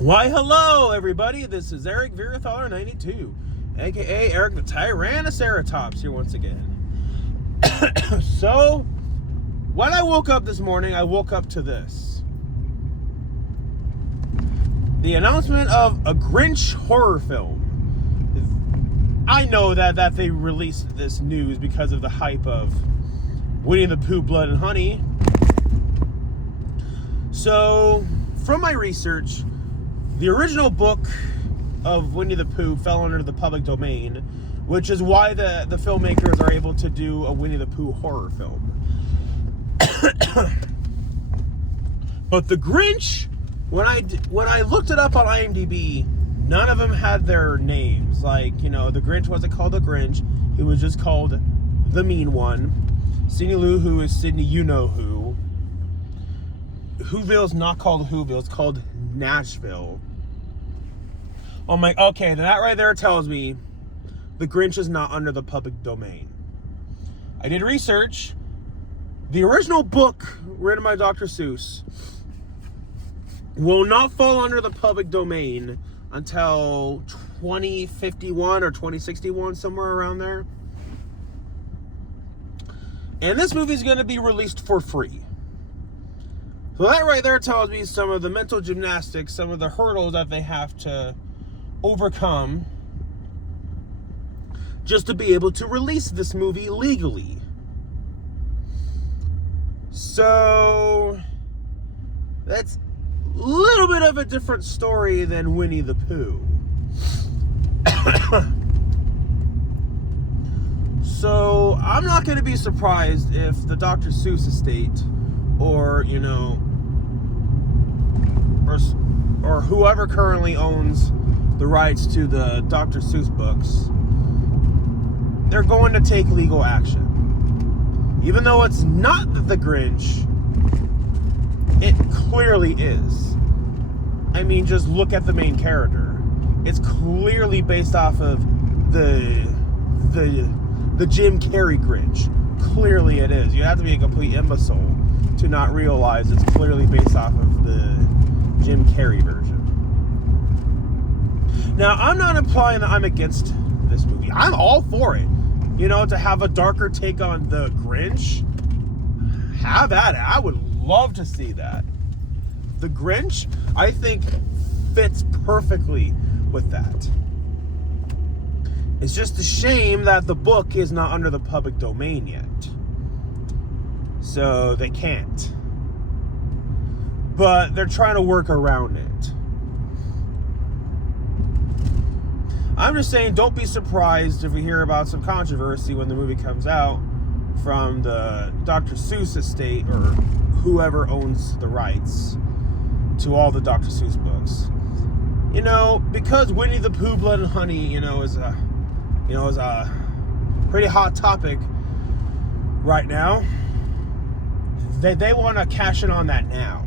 Why, hello, everybody. This is Eric Virathaler 92, aka Eric the Tyrannoceratops, here once again. So, when I woke up this morning, I woke up to this. The announcement of a Grinch horror film. I know that they released this news because of the hype of Winnie the Pooh, Blood and Honey. So, from my research, the original book of Winnie the Pooh fell under the public domain, which is why the filmmakers are able to do a Winnie the Pooh horror film. But the Grinch, when I looked it up on IMDb, none of them had their names. Like, the Grinch wasn't called the Grinch. He was just called the Mean One. Sidney Lou Who is Sidney You-Know-Who. Whoville's not called Whoville, it's called Nashville. I'm like, okay, that right there tells me the Grinch is not under the public domain. I did research. The original book written by Dr. Seuss will not fall under the public domain until 2051 or 2061, somewhere around there. And this movie is going to be released for free. So that right there tells me some of the mental gymnastics, some of the hurdles that they have to overcome just to be able to release this movie legally. So that's a little bit of a different story than Winnie the Pooh. So I'm not going to be surprised if the Dr. Seuss estate or or whoever currently owns the rights to the Dr. Seuss books, they're going to take legal action. Even though it's not the Grinch, it clearly is. I mean, just look at the main character. It's clearly based off of the Jim Carrey Grinch. Clearly it is. You have to be a complete imbecile to not realize it's clearly based off of the Jim Carrey version. Now, I'm not implying that I'm against this movie. I'm all for it. To have a darker take on the Grinch, have at it. I would love to see that. The Grinch, I think, fits perfectly with that. It's just a shame that the book is not under the public domain yet. So they can't. But they're trying to work around it. I'm just saying, don't be surprised if we hear about some controversy when the movie comes out from the Dr. Seuss estate or whoever owns the rights to all the Dr. Seuss books. Because Winnie the Pooh, Blood and Honey, is a pretty hot topic right now. They want to cash in on that now.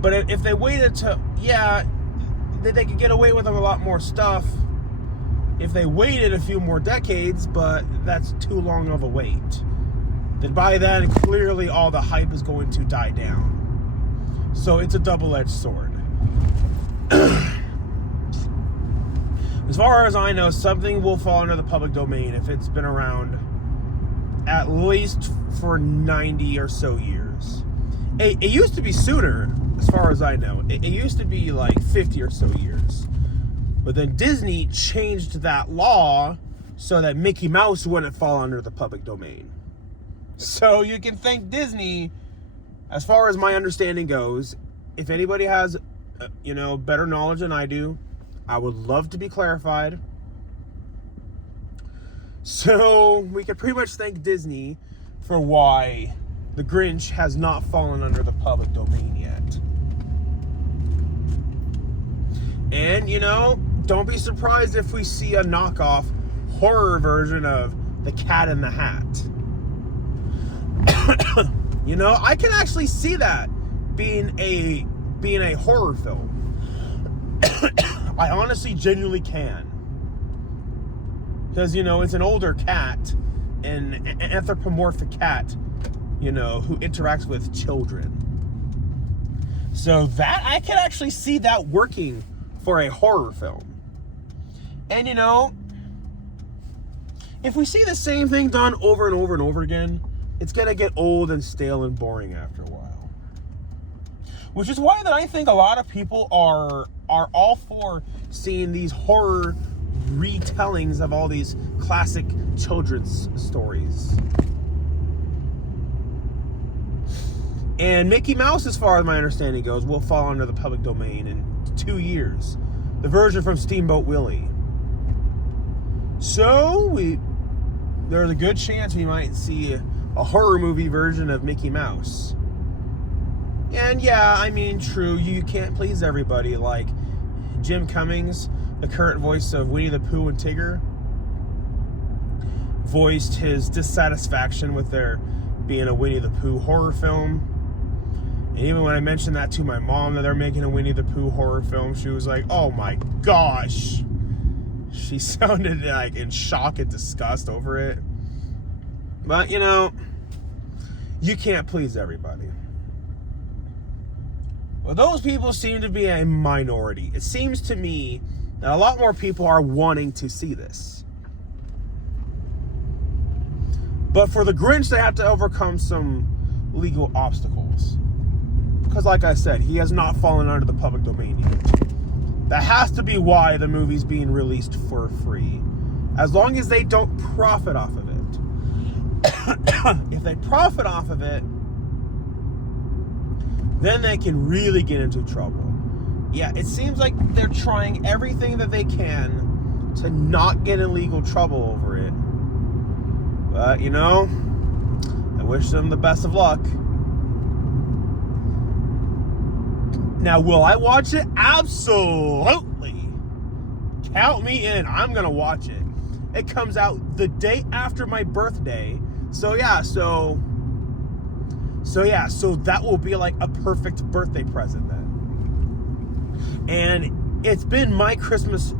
But if they waited to, they could get away with a lot more stuff if they waited a few more decades, but that's too long of a wait. Then by then, clearly all the hype is going to die down. So it's a double-edged sword. As far as I know, something will fall under the public domain if it's been around at least for 90 or so years. It used to be sooner, as far as I know. It used to be like 50 or so years. But then Disney changed that law so that Mickey Mouse wouldn't fall under the public domain. So you can thank Disney, as far as my understanding goes. If anybody has, better knowledge than I do, I would love to be clarified. So we could pretty much thank Disney for why the Grinch has not fallen under the public domain yet. And, don't be surprised if we see a knockoff horror version of The Cat in the Hat. I can actually see that being a horror film. I honestly genuinely can. Because, it's an older cat, an anthropomorphic cat, who interacts with children. So that, I can actually see that working for a horror film. And you know, if we see the same thing done over and over and over again, it's going to get old and stale and boring after a while. Which is why that I think a lot of people are all for seeing these horror retellings of all these classic children's stories. And Mickey Mouse, as far as my understanding goes, will fall under the public domain in 2 years. The version from Steamboat Willie. So, there's a good chance we might see a horror movie version of Mickey Mouse. And yeah, I mean, true, you can't please everybody. Like Jim Cummings, the current voice of Winnie the Pooh and Tigger, voiced his dissatisfaction with there being a Winnie the Pooh horror film. And even when I mentioned that to my mom, that they're making a Winnie the Pooh horror film, she was like, oh my gosh. She sounded like in shock and disgust over it. But, you know, you can't please everybody. Well, those people seem to be a minority. It seems to me that a lot more people are wanting to see this. But for the Grinch, they have to overcome some legal obstacles. Because like I said, he has not fallen under the public domain yet. That has to be why the movie's being released for free. As long as they don't profit off of it. If they profit off of it, then they can really get into trouble. Yeah, it seems like they're trying everything that they can to not get in legal trouble over it. But, you know, I wish them the best of luck. Now, will I watch it? Absolutely. Count me in. I'm going to watch it. It comes out the day after my birthday. So that will be like a perfect birthday present then. And it's been my Christmas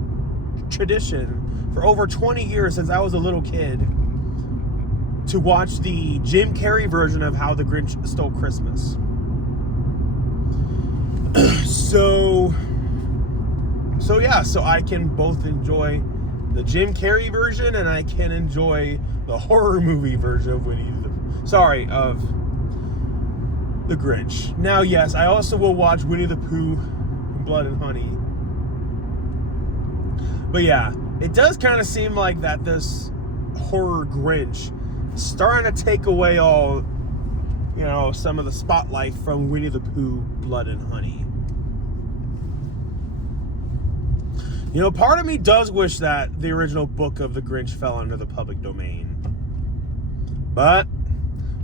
tradition for over 20 years since I was a little kid to watch the Jim Carrey version of How the Grinch Stole Christmas. So I can both enjoy the Jim Carrey version and I can enjoy the horror movie version of of the Grinch. Now, yes, I also will watch Winnie the Pooh, Blood and Honey. But yeah, it does kind of seem like that this horror Grinch is starting to take away all, you know, some of the spotlight from Winnie the Pooh, Blood and Honey. You know, part of me does wish that the original book of the Grinch fell under the public domain. But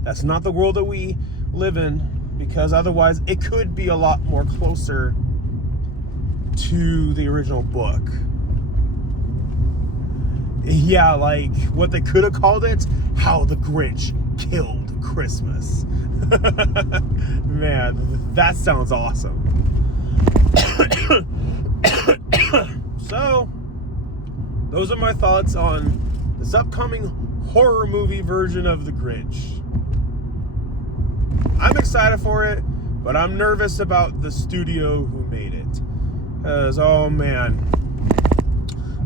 that's not the world that we live in, because otherwise it could be a lot more closer to the original book. Yeah, like what they could have called it, How the Grinch Killed Christmas. Man, that sounds awesome. So, those are my thoughts on this upcoming horror movie version of The Grinch. I'm excited for it, but I'm nervous about the studio who made it. Because, oh man,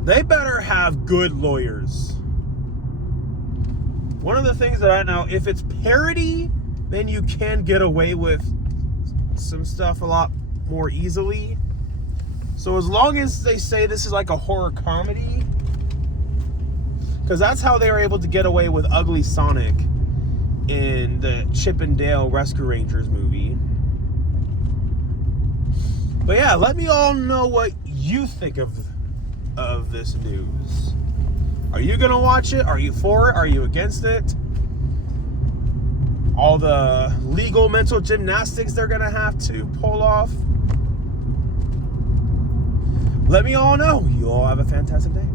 they better have good lawyers. One of the things that I know, if it's parody, then you can get away with some stuff a lot more easily. So as long as they say this is like a horror comedy, because that's how they were able to get away with Ugly Sonic in the Chip and Dale Rescue Rangers movie. But yeah, let me all know what you think of this news. Are you gonna watch it? Are you for it? Are you against it? All the legal mental gymnastics they're gonna have to pull off. Let me all know. You all have a fantastic day.